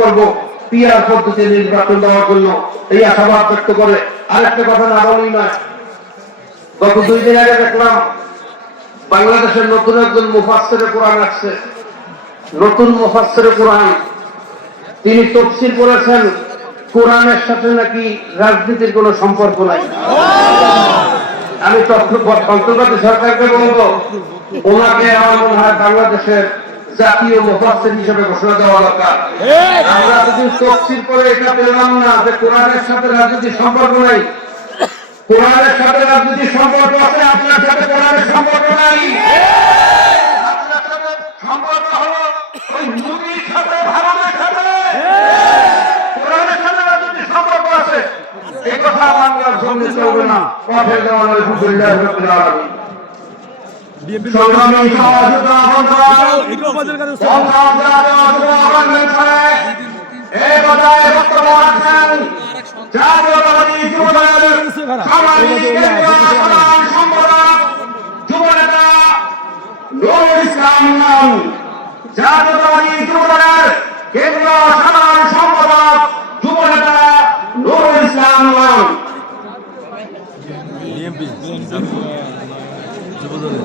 করব পিয়ার পদ্ধতি নির্বাচন দেওয়ার জন্য। এই আশাবাদ ব্যক্ত করে আরেকটা কথা না বলি না গত দুই দিন আগে দেখলাম, বাংলাদেশের নতুন একজন কোরআন আসছে। নতুন কোরআন। তিনি তফসিল করেছেন, কোরআনের সাথে নাকি রাজনীতির কোনো সম্পর্ক নাই। আমি তন্ত্রবাদী সরকারকে বলব। ওনাকে আমার মনে হয় বাংলাদেশের জাতীয় মুফাসসির হিসেবে ঘোষণা দেওয়া দরকার। আমরা যদি তফসির করে এটা পেলাম না যে কোরআনের সাথে রাজনীতির সম্পর্ক নাই। কোরআনের সাথে রাজনীতির সম্পর্ক আছে আপনার সাথে কোরআনের সম্পর্ক নাই। সম্পর্ক হলো ওই মুদির সাথে ভারতের সাথে। কোরআনের সাথে রাজনীতির সম্পর্ক আছে। এই কথা বাংলার সঙ্গে চলবে না। পথে দেওয়ান আলহামদুলিল্লাহ জাতীয়তাবাদী যুবদলের সামাজিক কেন্দ্রীয় সাধারণ সম্পাদক যুবনেতা নুরুল ইসলাম নাম। জাতীয়তাবাদী যুবদলের কেন্দ্রীয় সাধারণ নুরুল ইসলাম নাম। বিএমপি যুবদলের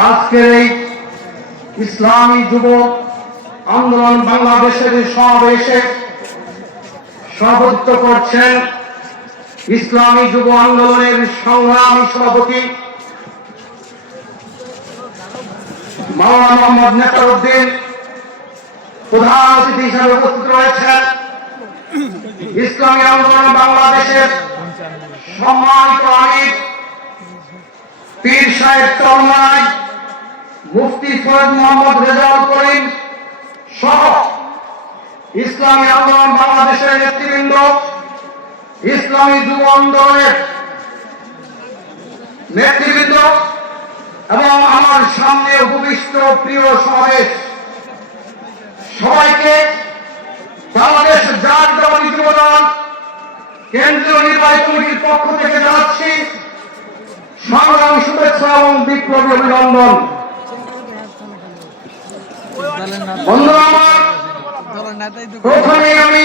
আজকের এই ইসলামী যুব আন্দোলন বাংলাদেশের সমাবেশে সভাপতিত্ব করছেন ইসলামী যুব আন্দোলনের সংগ্রামী সভাপতি মাওলানা মোহাম্মদ নেতারউদ্দিন প্রধান অতিথি হিসাবে উপস্থিত রয়েছেন ইসলামী আন্দোলন বাংলাদেশের সম্মানিত আমির পীর সাহেব চরমাই মুফতি সৈয়দ মোহাম্মদ রেজাউল করিম সহ ইসলামী আন্দোলন বাংলাদেশের নেতৃবৃন্দ, ইসলামী যুব আন্দোলনের নেতৃবৃন্দ এবং আমার সামনে উপবিষ্ট প্রিয় সমাবেশ সবাইকে বাংলাদেশ জাতীয়তাবাদী যুব দল কেন্দ্রীয় নির্বাহী কমিটির পক্ষ থেকে জানাচ্ছি সংগ্রাম, শুভেচ্ছা এবং বিপ্লবী অভিনন্দন। বন্ধুরা আমার আমি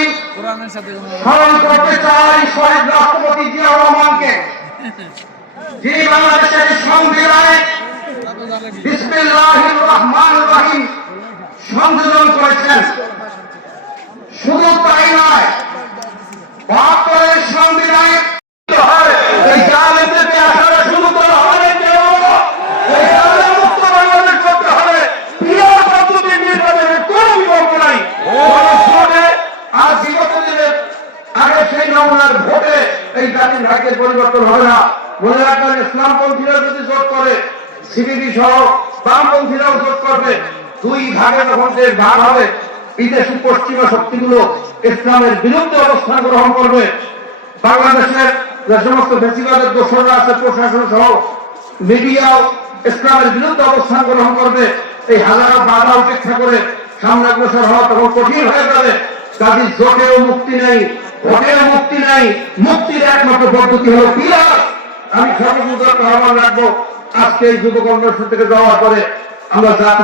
সংযোজন করেছেন শুধু তাই নয় বাহাত্তরের সংবিধানে শুরু কেন? নাই। আর আগে সেই ভোটে এই পরিবর্তন হবে না মনে রাখবেন ইসলামপন্থীরা যদি জোট করে, সিপিবি সহ বামপন্থীরাও জোট করবে দুই ভাগের দেশ ভাগ হবে। বিদেশি পশ্চিমা শক্তিগুলো ইসলামের বিরুদ্ধে অবস্থান গ্রহণ করবে। বাংলাদেশের যে সমস্ত বেশিরভাগের দোষরা আছে, প্রশাসন সহ মিডিয়াও ইসলামের বিরুদ্ধে অবস্থান গ্রহণ করবে। এই হাজারো বাধা উপেক্ষা করে সামনে অগ্রসর হওয়া তখন কঠিন হয়ে যাবে। কাজী জোটেও মুক্তি নেই, ভোটেও মুক্তি নেই। মুক্তির একমাত্র পদ্ধতি হলো পিলার আমি সর্বদা আহ্বান রাখব, আজকে এই যুব কংগ্রেস থেকে যাওয়ার পরে আমরা জাতি